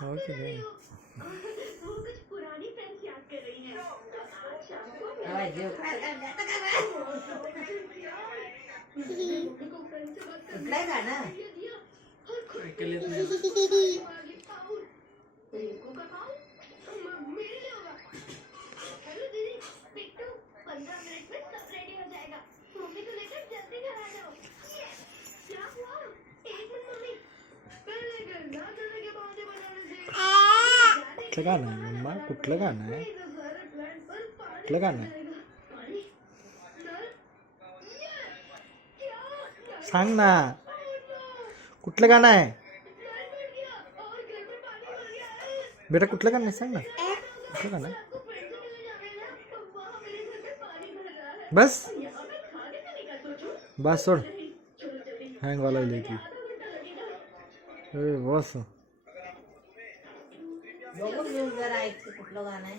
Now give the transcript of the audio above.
हो की नाही. वो कुछ पुरानी फ्रेंड्स याद कर रही हैं। आज शाम को आवाज येऊ काय आता काय बा? मम्मी को फ्रेंड से बात करने इकडे जा ना. का दिया और खुद ऐकले नाही. मांगी पाउल रिंकू का पाउल मेरे लिए होगा। हेलो दीदी बिट्टू 15 मिनट में सब रेडी हो जाएगा। मम्मी को लेकर जल्दी घर आ जाओ। क्या हुआ? एक मिनट मम्मी पहले गंगा जल के पौधे बनाने से कुठलं गाणं आहे मम्मा? कुठलं गाणं आहे? कुठलं गाणं आहे? सांग ना, कुठलं गाणं आहे बेटा? कुठलं गाणं आहे सांग ना, कुठलं गाणं आहे? बस बस सोड, हँग वाला की बस. बघून घेऊन जरा ऐकते कुठलं गाणं आहे.